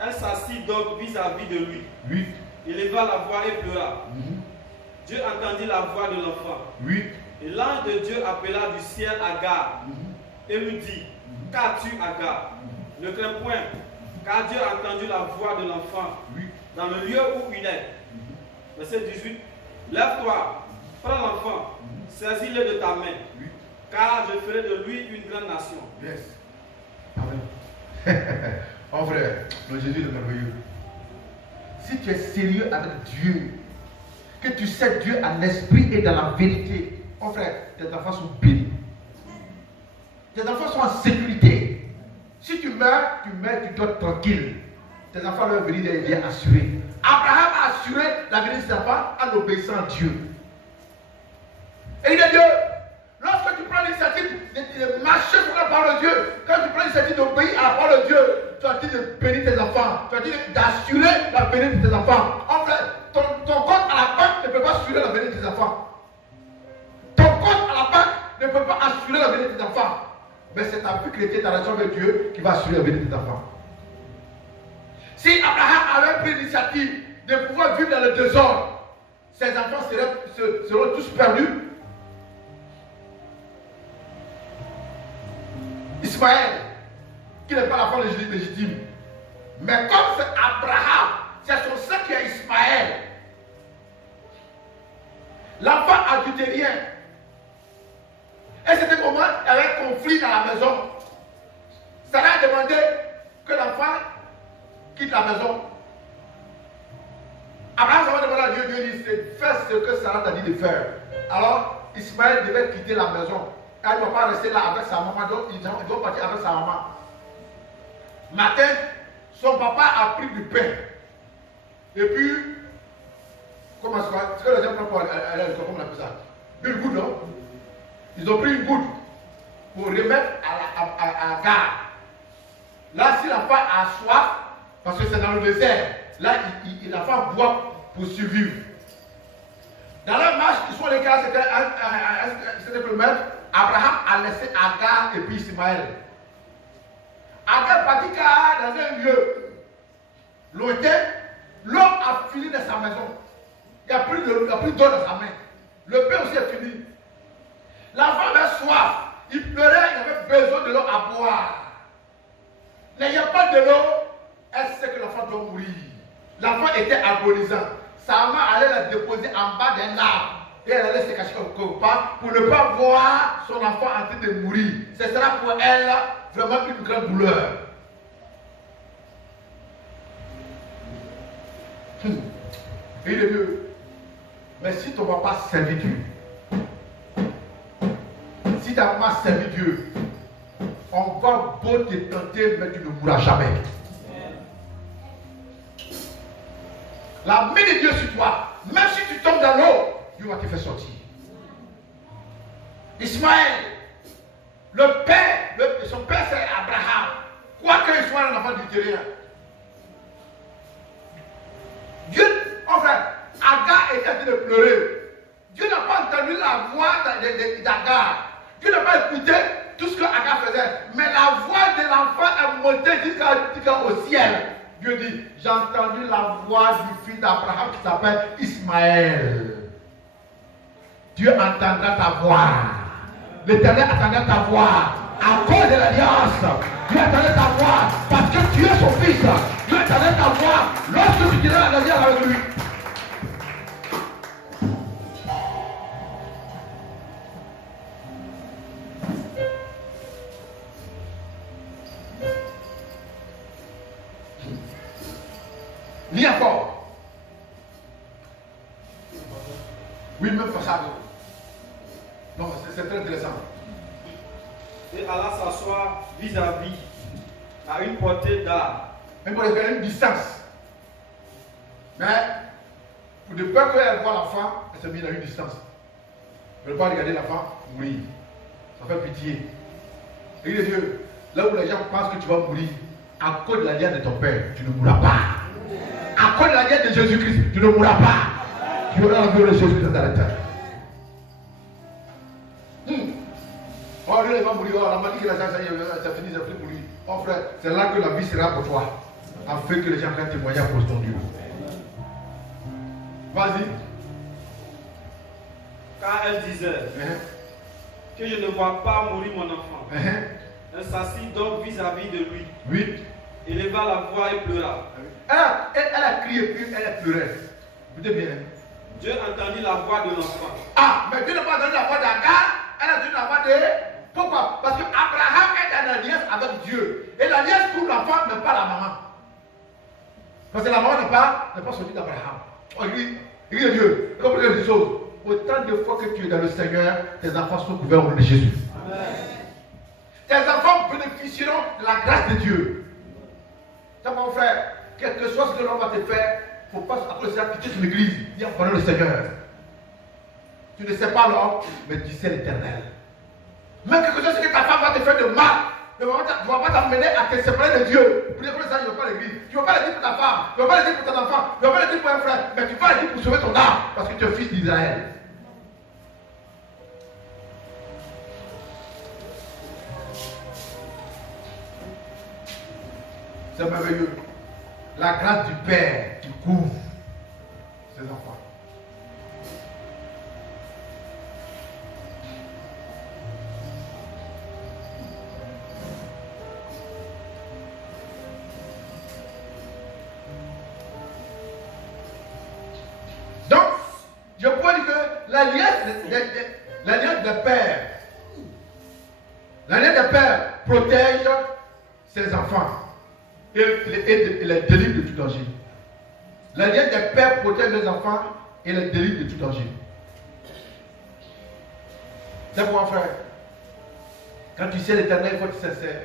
Elle s'assit donc vis-à-vis de lui. Oui. Il éleva la voix et pleura. Dieu entendit la voix de l'enfant. Oui. Et l'ange de Dieu appela du ciel Agar et lui dit, qu'as-tu Agar? Ne crains point, car Dieu a entendu la voix de l'enfant dans le lieu où il est. Verset 18. Lève-toi, prends l'enfant, saisis-le de ta main, car je ferai de lui une grande nation. Yes. Amen. Mon frère, le Jésus est merveilleux. Si tu es sérieux avec Dieu, que tu sais Dieu en esprit et dans la vérité, mon frère, tes enfants sont bénis. Tes enfants sont en sécurité. Si tu meurs, tu dors tranquille. Tes enfants, leur venir est bien assurée. Abraham a assuré la venue de ses enfants en obéissant à Dieu. Et il est Dieu. Lorsque tu prends l'initiative de marcher sur la parole de Dieu, quand tu prends l'initiative d'obéir à la parole de Dieu, tu as dit de bénir tes enfants, tu as dit d'assurer la bénédiction de tes enfants. En fait, ton compte à la banque ne peut pas assurer la bénédiction de tes enfants. Ton compte à la banque ne peut pas assurer la bénédiction de tes enfants. Mais c'est ta vie chrétienne, ta relation avec Dieu qui va assurer la vie de tes enfants. Si Abraham avait pris l'initiative de pouvoir vivre dans le désordre, ses enfants seront tous perdus. Ismaël, qui n'est pas l'enfant légitime. Mais comme c'est Abraham, c'est son sang qui est Ismaël. L'enfant adultérien. Et c'était moment, il y avait un conflit dans la maison. Sarah a demandé que l'enfant quitte la maison. Abraham a demandé à Dieu, Dieu dit, fais ce que Sarah t'a dit de faire. Alors, Ismaël devait quitter la maison. Elle ne doit pas rester là avec sa maman, donc il doit partir avec sa maman. Matin, son papa a pris du pain. Et puis, comment ça va? Ce que les gens prennent pour aller, comment on appelle ça? Une goutte, non? Ils ont pris une goutte pour remettre à Agar. Là, si l'enfant a soif, parce que c'est dans le désert, là, l'enfant boit pour survivre. Dans la marche, ils sont les cas, c'était le maître. Abraham a laissé Agar et puis Ismaël. Agar partit dans un lieu lointain. L'homme a fini dans sa maison. Il n'y a plus d'eau dans sa main. Le pain aussi est fini. L'enfant avait soif. Il pleurait, il avait besoin de l'eau à boire. N'ayant pas de l'eau, elle sait que l'enfant doit mourir. L'enfant était agonisant. Sa maman allait la déposer en bas d'un arbre. Et elle allait se cacher quelque part pour ne pas voir son enfant en train de mourir. Ce sera pour elle vraiment une grande douleur. Et il est mieux. Mais si ton papa servit Dieu, si ta maman servit Dieu, on va beau te tenter, mais tu ne mourras jamais. La main de Dieu sur toi, même si tu tombes dans l'eau, Dieu va te faire sortir. Ismaël, le père, son père c'est Abraham. Quoique soit un enfant d'Utérien. Dieu, en fait, Agar était en train de pleurer. Dieu n'a pas entendu la voix d'Agar. Dieu n'a pas écouté tout ce que Agar faisait. Mais la voix de l'enfant est montée jusqu'au ciel. Dieu dit, j'ai entendu la voix du fils d'Abraham qui s'appelle Ismaël. Dieu entendra ta voix. L'Éternel entendra ta voix. À cause de l'alliance, Dieu entendra ta voix. Parce que tu es son fils. Dieu entendra ta voix lorsque tu diras l'alliance avec lui. Lis encore. Oui, même pas ça. Non, c'est très intéressant. Et alla s'asseoir vis-à-vis, à une portée d'arbre. Même pour une distance. Mais, pour de peur qu'elle voit l'enfant, elle se met à une distance. Elle ne veut pas regarder l'enfant mourir. Ça fait pitié. Et il dit Dieu, là où les gens pensent que tu vas mourir, à cause de l'alliance de ton père, tu ne mourras pas. À cause de l'alliance de Jésus-Christ, tu ne mourras pas. Tu auras la vie de Jésus-Christ dans la terre. Oh, lui, il va mourir. Oh, la maladie que la gens, ça finit, c'est fini pour lui. Oh, frère, c'est là que la vie sera pour toi. Afin que les gens viennent témoigner à cause de ton Dieu. Vas-y. Car elle disait que je ne vois pas mourir mon enfant. Elle s'assit donc vis-à-vis de lui. Oui. Éleva la voix et pleura. Elle a crié, puis elle a pleuré. Écoutez bien. Dieu entendit la voix de l'enfant. Ah, mais Dieu n'a pas entendu la voix d'Agar. Elle a entendu la voix de... Pourquoi? Parce que Abraham est en alliance avec Dieu. Et l'alliance pour l'enfant, mais pas la maman. Parce que la maman n'est pas sortie d'Abraham. Oh, il dit Dieu. Comprenez les choses. Autant de fois que tu es dans le Seigneur, tes enfants sont couverts au nom de Jésus. Amen. Tes enfants bénéficieront de la grâce de Dieu. Donc mon frère, quel que soit ce que l'homme va te faire, il ne faut pas après ça quitter ton église. Viens connaître le Seigneur. Tu ne sais pas l'homme, mais tu sais l'Éternel. Même quelque chose que ta femme va te faire de mal, ne va pas t'amener à te séparer de Dieu. Pour dire que ça, tu ne vas pas l'église. Tu ne vas pas le dire pour ta femme, tu ne vas pas le dire pour ton enfant, tu ne vas pas le dire pour un frère, mais tu vas le dire pour sauver ton âme, parce que tu es fils d'Israël. C'est merveilleux. La grâce du Père qui couvre ses enfants. Donc, je pourrais dire que l'alliance des pères, l'alliance des pères protège ses enfants et les délivre de tout danger. L'alliance des pères protège les enfants et les délivre de tout danger. C'est pour mon frère. Quand tu sais l'Éternel, il faut être sincère.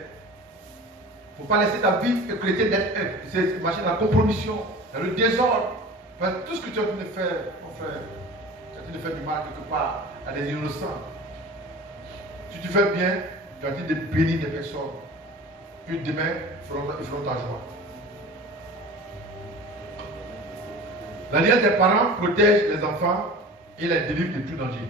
Il ne faut pas laisser ta vie chrétienne marcher dans la compromission, dans le désordre. Parce que tout ce que tu es en train de faire, mon frère, tu es en train de faire du mal quelque part à des innocents. Si tu fais bien, tu es en train de bénir des personnes. Puis demain, ils feront ta joie. L'alliance des parents protège les enfants et les délivre de tout danger.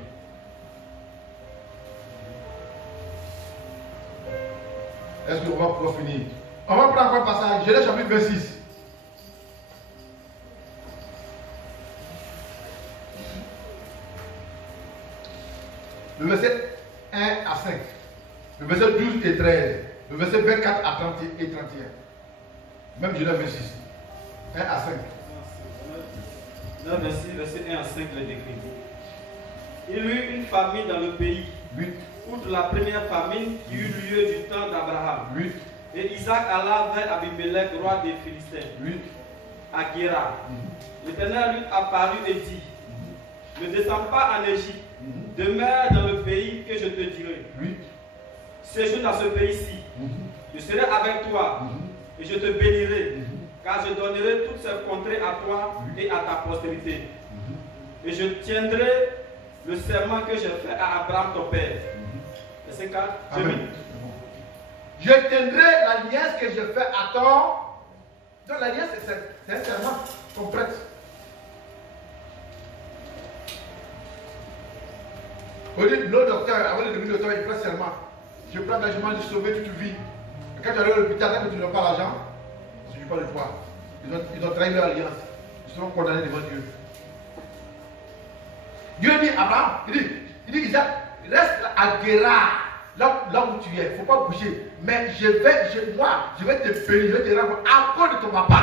Est-ce qu'on va pouvoir finir? On va prendre encore un passage, Genèse chapitre 26. Le verset 1 à 5. Le verset 12 et 13. Le verset 24 à 30 et 31. Même Genèse 26. 1 à 5. Là, verset 1 à 5 le décrit. Il y eut une famine dans le pays. 8. Outre la première famine qui eut lieu du temps d'Abraham. 8. Et Isaac alla vers Abimelech, roi des Philistins, 8. à Guérar. L'Éternel lui apparut et dit, ne descends pas en Égypte, demeure dans le pays que je te dirai. 8. Séjourne dans ce pays-ci. Je serai avec toi et je te bénirai, car je donnerai toutes ces contrées à toi et à ta postérité. Et je tiendrai le serment que j'ai fait à Abraham ton père. Verset 4. Amen. Je tiendrai l'alliance que je fais à ton. Donc l'alliance, c'est un serment qu'on prête. Au lieu de le docteur, avant de devenir docteur, il prête serment. Je prends l'engagement de sauver toute vie. Et quand tu arrives à l'hôpital, quand tu n'as pas l'argent, il ne suffit pas de toi. Ils ont trahi leur alliance. Ils seront condamnés devant Dieu. Dieu dit à Abraham, il dit Isaac, reste à Guérar, là où tu es, il ne faut pas bouger. Mais je vais te bénir, je vais te rendre à cause de ton papa.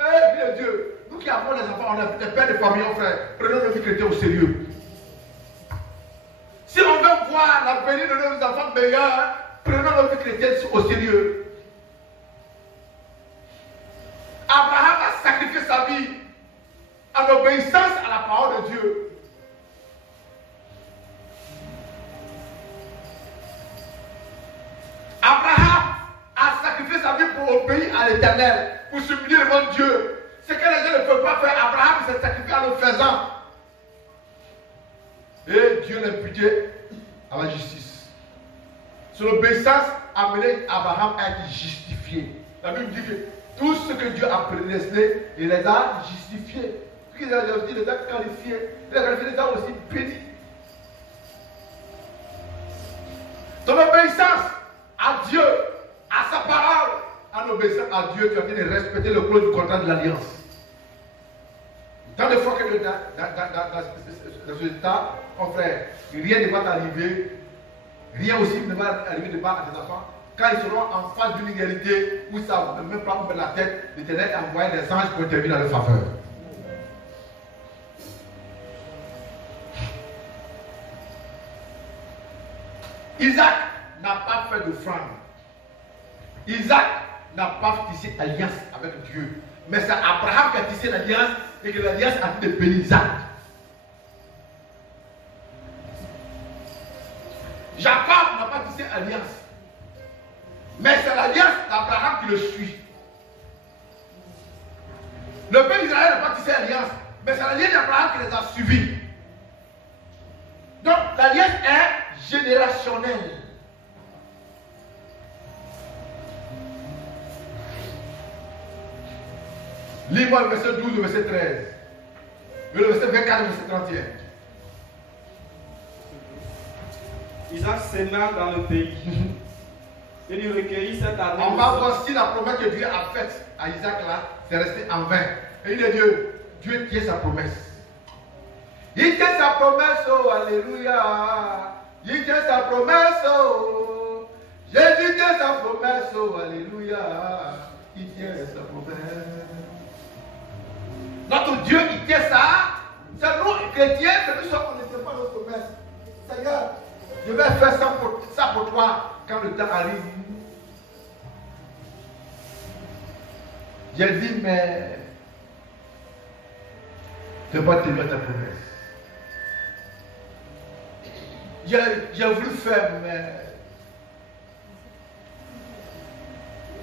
Eh, Dieu, nous qui avons les enfants, on a des pères de famille, mon frère, prenons nos vies chrétiennes au sérieux. Si on veut voir l'avenir de nos enfants meilleurs, prenons nos vies chrétiennes au sérieux. Abraham a sacrifié sa vie en obéissance à la parole de Dieu. Abraham a sacrifié sa vie pour obéir à l'Éternel, pour s'humilier devant Dieu. Ce que les gens ne peuvent pas faire, Abraham s'est sacrifié en le faisant. Et Dieu l'a imputé à la justice. Son obéissance a mené Abraham à être justifié. La Bible dit que tout ce que Dieu a prédestiné, il les a justifiés. Il les a qualifiés. Il les a aussi bénis. Ton obéissance à Dieu, à sa parole, en obéissant à Dieu, tu as dit de respecter le clause du contrat de l'alliance. Tant de fois que dans ce état, mon frère, rien ne va t'arriver, rien aussi ne va arriver de bas à tes enfants. Quand ils seront en face d'une égalité où ça ne même pas ouvrir la tête, l'Éternel a envoyé des anges pour intervenir dans leur faveur. Isaac n'a pas fait d'offrande. Isaac n'a pas tissé alliance avec Dieu. Mais c'est Abraham qui a tissé l'alliance et que l'alliance a été de bénir Isaac. Jacob n'a pas tissé alliance. Mais c'est l'alliance d'Abraham qui le suit. Le peuple d'Israël n'a pas tissé alliance. Mais c'est l'alliance d'Abraham qui les a suivis. Donc l'alliance est générationnelle. Lis-moi le verset 12, le verset 13. Le verset 24, le verset 31. Isaac s'aima dans le pays. Et lui recueillit cette année. On va voir si la promesse que Dieu a faite à Isaac là, c'est resté en vain. Et il est Dieu. Dieu tient sa promesse. Il tient sa promesse, oh alléluia. Il tient sa promesse, oh. Jésus tient sa promesse, oh alléluia. Il tient sa promesse. Notre Dieu, il tient ça. C'est nous, chrétiens, que nous sommes, on ne tient pas nos promesses. Seigneur, je vais faire ça pour toi quand le temps arrive. J'ai dit, mais je ne vais pas tenir ta promesse. J'ai voulu faire, mais.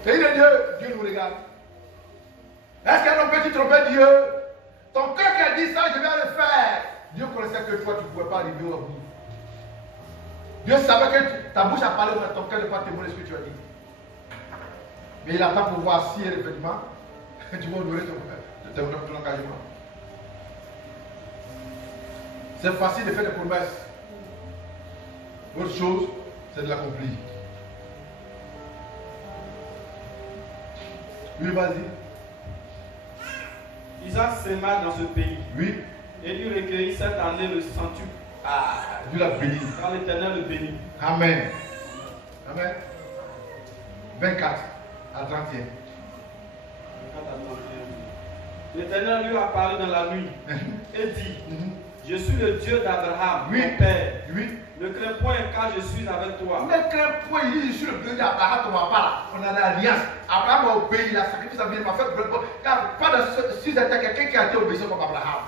Et il est Dieu, Dieu nous regarde. Est-ce qu'un peut-tu tromper Dieu? Ton cœur qui a dit ça, je vais le faire. Dieu connaissait que toi, tu ne pouvais pas arriver au bout. Dieu savait que ta bouche a parlé, mais ton cœur ne pas témoigner ce que tu as dit. Mais il n'a pas pouvoir si effectivement, tu vas honorer ton engagement. C'est facile de faire des promesses. Autre chose, c'est de l'accomplir. Oui, vas-y. Isaac s'aima dans ce pays. Oui. Et lui recueillit cette année le centuple. Ah, Dieu l'a béni. Car l'Éternel le bénit. Amen. Amen. 24 à 31. L'Éternel lui apparut dans la nuit et dit, je suis le Dieu d'Abraham, Oui. mon père. Oui. Ne crains point car je suis avec toi. Ne crains point, il dit, je suis le Dieu d'Abraham, ton papa. On a l'alliance. Abraham a obéi, il a sacrifié sa vie, il m'a fait. Car pas de si c'était quelqu'un qui a été obéissant comme Abraham.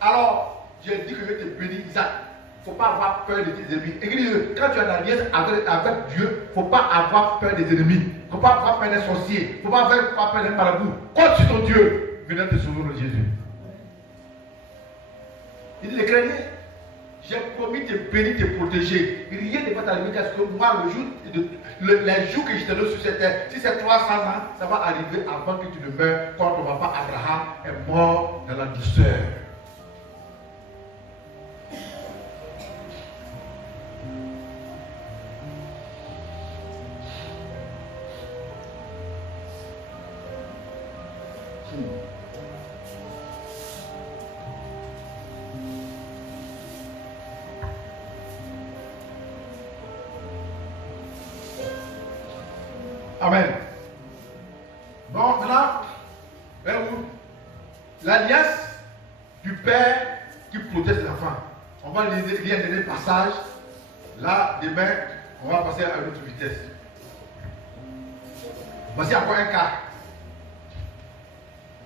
Alors, j'ai dit que je vais te bénir, Isaac. Il ne faut pas avoir peur de tes ennemis. Et il dit, quand tu as l'alliance avec Dieu, il ne faut pas avoir peur des ennemis. Il ne faut pas avoir peur des sorciers. Il ne faut pas avoir peur des marabouts. Compte sur ton Dieu. Venez te sauver de Jésus. Il dit, les craignez. J'ai promis de te bénir, de te protéger. Rien ne va t'arriver parce que moi, les jours que je te donne sur cette terre, si c'est 300 ans, ça va arriver avant que tu ne meurs, quand ton papa Abraham est mort dans la douceur. Amen. Bon, maintenant, l'alliance du père qui protège les enfants. On va lire un dernier passage. Là, demain, on va passer à une autre vitesse. Voici encore un cas.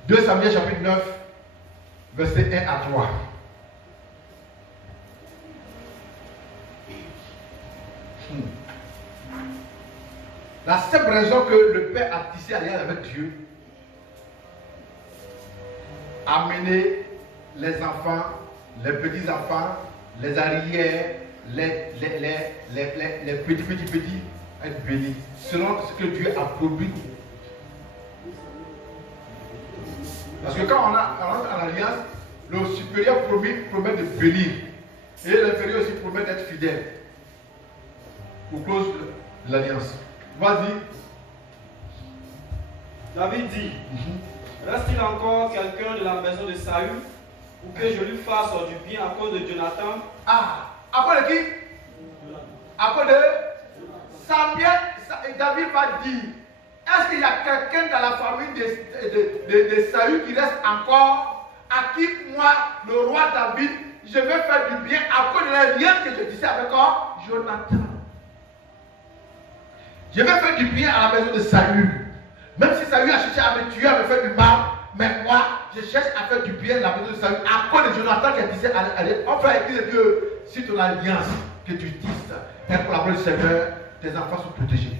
2 Samuel chapitre 9, verset 1 à 3. La simple raison que le Père a tissé alliance avec Dieu a mené les enfants, les petits-enfants, les arrières, les petits à être bénis, selon ce que Dieu a promis. Parce que quand on rentre en alliance, le supérieur promet de bénir et l'inférieur aussi promet d'être fidèle aux clauses de l'alliance. Vas-y. David dit, reste-t-il encore quelqu'un de la maison de Saül pour que je lui fasse du bien à cause de Jonathan? Ah, à cause de qui? À cause de Samuel. David va dire, est-ce qu'il y a quelqu'un dans la famille de Saül qui reste encore, à qui moi, le roi David, je vais faire du bien à cause de l'alliance que je disais avec Jonathan? Je vais faire du bien à la maison de Saül. Même si Saül a cherché à me tuer, à me faire du mal, mais moi, je cherche à faire du bien à la maison de Saül. À cause de Jonathan qui a dit, enfin, écrit de Dieu, si ton alliance que tu tisses est pour la gloire du Seigneur, tes enfants sont protégés.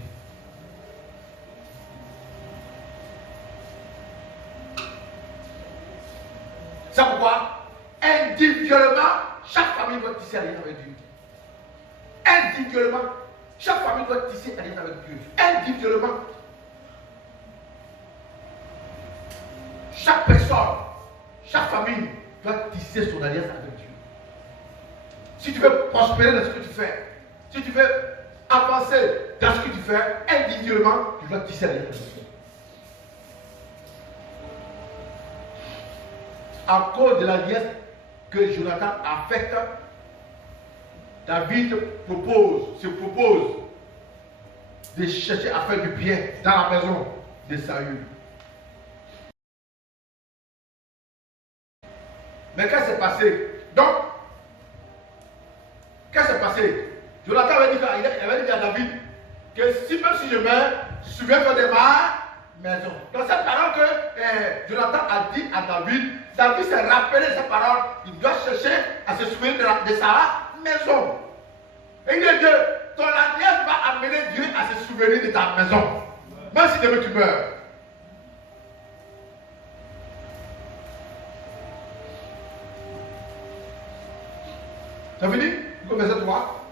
C'est pourquoi, individuellement, chaque famille doit tisser alliance avec Dieu. Individuellement. Chaque famille doit tisser alliance avec Dieu. Individuellement. Chaque personne, chaque famille doit tisser son alliance avec Dieu. Si tu veux prospérer dans ce que tu fais, si tu veux avancer faire individuellement, tu dois discerner. À cause de l'alliance que Jonathan a faite, David se propose de chercher à faire du bien dans la maison de Saül. Mais qu'est-ce qui s'est passé? Donc, qu'est-ce qui s'est passé? Jonathan avait dit à David que même si je meurs, je souviens de ma maison. Donc cette parole que Jonathan a dit à David, David s'est rappelé cette parole. Il doit chercher à se souvenir de sa maison. Et il dit Dieu, ton alliance va amener Dieu à se souvenir de ta maison. Même si demain tu meurs. Ça fini? Vous verset 3.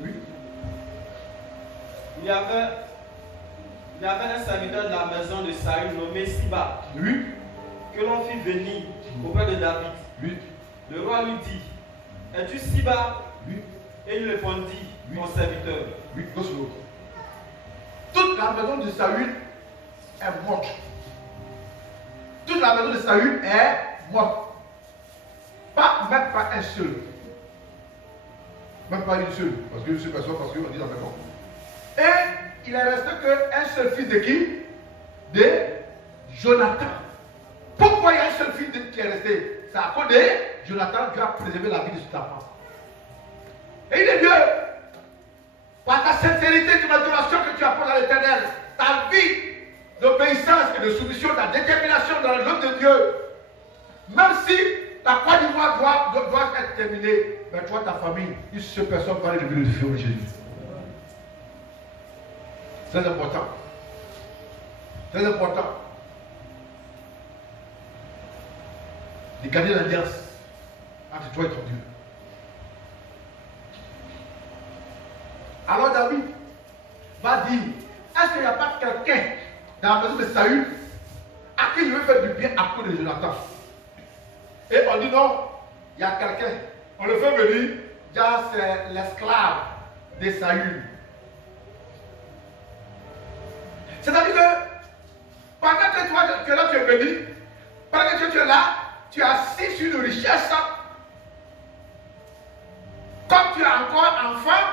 Oui. Il y avait un serviteur de la maison de Saül nommé Siba. Oui. Que l'on fit venir auprès de David. Oui. Le roi lui dit, es-tu Siba? Oui. Et il répondit, Oui. mon serviteur. Oui, toute la maison de Saül est morte. Toute la maison de Saül est morte. Même pas un seul. Même pas une seule. Parce qu'une seule personne, parce qu'on dit la maison. Et il ne resté qu'un seul fils de qui? De Jonathan. Pourquoi il y a un seul fils qui est resté? C'est à cause de Jonathan qui a préservé la vie de cet enfant. Et il est Dieu. Par ta sincérité, ton adoration que tu apportes à l'Éternel, ta vie d'obéissance et de soumission, ta détermination dans l'œuvre de Dieu, même si ta croix d'ivoire doit être terminée, mais toi, ta famille, une seule personne va aller le Fils de Jésus. Très important. Très important. De garder l'alliance entre toi et ton Dieu. Alors David va dire, est-ce qu'il n'y a pas quelqu'un dans la maison de Saül à qui je veux faire du bien à cause de Jonathan? Et on dit non, il y a quelqu'un. On le fait venir, c'est l'esclave de Saül. C'est-à-dire que pendant que toi, tu es là, tu es venu, pendant que tu es là, tu es assis sur une richesse. Comme tu es encore enfant,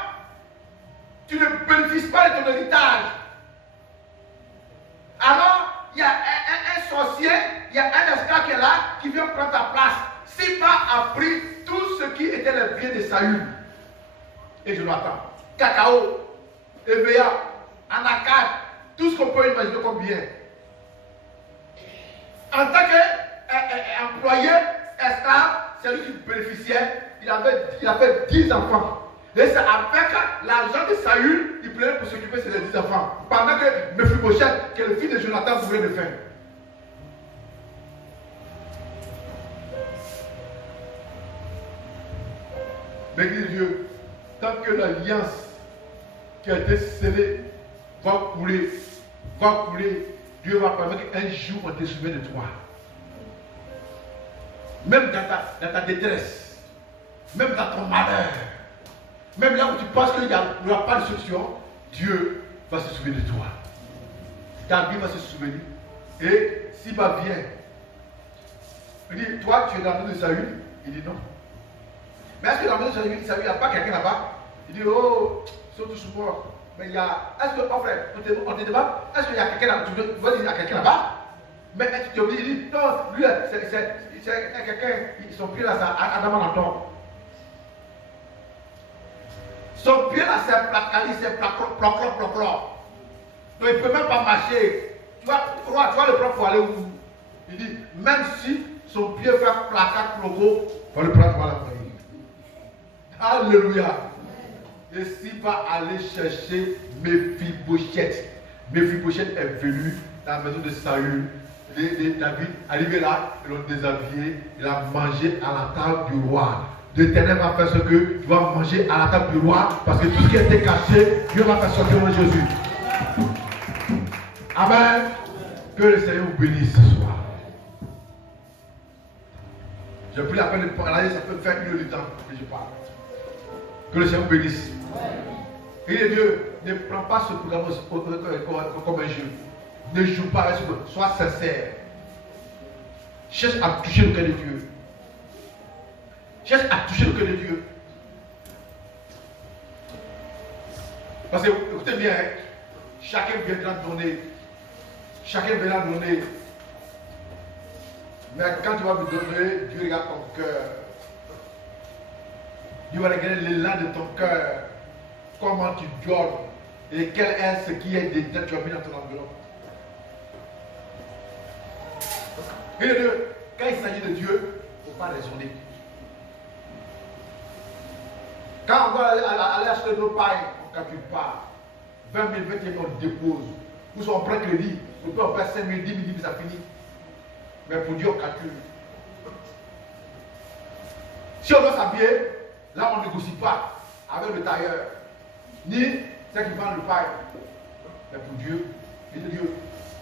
tu ne bénéficies pas de ton héritage. Alors, il y a un sorcier, il y a un esclave qui est là, qui vient prendre ta place. Siba a pris tout ce qui était le bien de Saül. Et je l'attends. Cacao, EVA, Anakat, tout ce qu'on peut imaginer comme bien. En tant qu'employé, esclave, c'est lui qui bénéficiait. Il avait 10 enfants. Et c'est avec l'argent de Saül, il prenait pour s'occuper de ses 10 enfants. Pendant que Mephibosheth, qui est le fils de Jonathan, mourait de faim. Mais Dieu, tant que l'alliance qui a été scellée va couler, Dieu va permettre qu'un jour on te souvienne de toi. Même dans ta détresse, même dans ton malheur, même là où tu penses qu'il n'y aura pas de solution, Dieu va se souvenir de toi. Ta vie va se souvenir. Et s'il va bien, il dit, toi tu es dans la maison de Saül? Il dit non. Mais est-ce que dans la maison de Saül, il n'y a pas quelqu'un là-bas? Il dit, oh, ils sont tous morts. Mais il y a, est-ce que, oh frère, on te demande, est-ce qu'il y a quelqu'un là-bas? Tu vas dire, il y a quelqu'un là-bas? Mais tu te dis, il dit, non, lui, c'est quelqu'un, son pied là, c'est Adam Anton. Son pied là, c'est placali, c'est placlo. Donc il ne peut même pas marcher. Tu vois le prendre pour aller où? Il dit, même si son pied fait placard, logo, il va le prendre pour aller. Alléluia. Et s'il va aller chercher Mephibosheth. Mephibosheth est venu dans la maison de Saül. David arrivé là, ils l'ont déshabillé, il a mangé à la table du roi. L'Éternel va faire ce que tu vas manger à la table du roi, parce que tout ce qui a été caché, Dieu va faire sortir en Jésus. Amen. Que le Seigneur vous bénisse ce soir. J'ai pris la peine de parler, ça peut faire une heure du temps que je parle. Que le Seigneur vous bénisse. Et Dieu ne prend pas ce programme comme un jeu. Ne joue pas avec ce programme. Sois sincère. Cherche à toucher le cœur de Dieu. Cherche à toucher le cœur de Dieu. Parce que, écoutez bien, hein, chacun viendra donner. Chacun viendra donner. Mais quand tu vas me donner, Dieu regarde ton cœur. Dieu va regarder l'élan de ton cœur. Comment tu donnes. Et quel est ce qui est dedans, tu as mis dans ton enveloppe. Et Dieu, quand il s'agit de Dieu, il ne faut pas raisonner. Quand on va aller acheter nos pailles, on ne calcule pas. 20 000, 20 000, on dépose. Ou soit on prend crédit. On peut en faire 5 000, 10 000, 10 000, ça finit. Mais pour Dieu, on calcule. Si on doit s'habiller, là, on ne négocie pas avec le tailleur. Ni ceux qui vendent le paille. Mais pour Dieu, Dieu,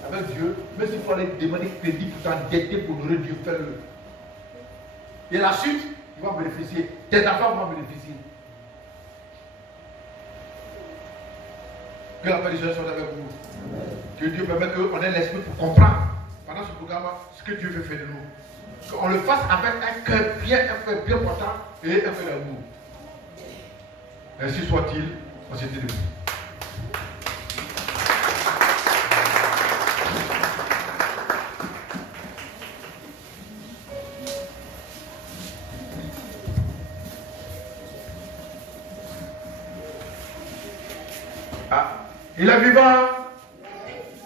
avec Dieu, même s'il faut aller demander crédit pour t'endetter pour nourrir Dieu, fais-le. Et la suite, ils vont bénéficier. Tes enfants vont bénéficier. Que la paix du Seigneur soit avec vous. Que Dieu permette qu'on ait l'esprit pour comprendre pendant ce programme ce que Dieu veut faire de nous. Qu'on le fasse avec un cœur bien portant et un cœur d'amour. Ainsi soit-il, on s'était debout. Ah, il est vivant.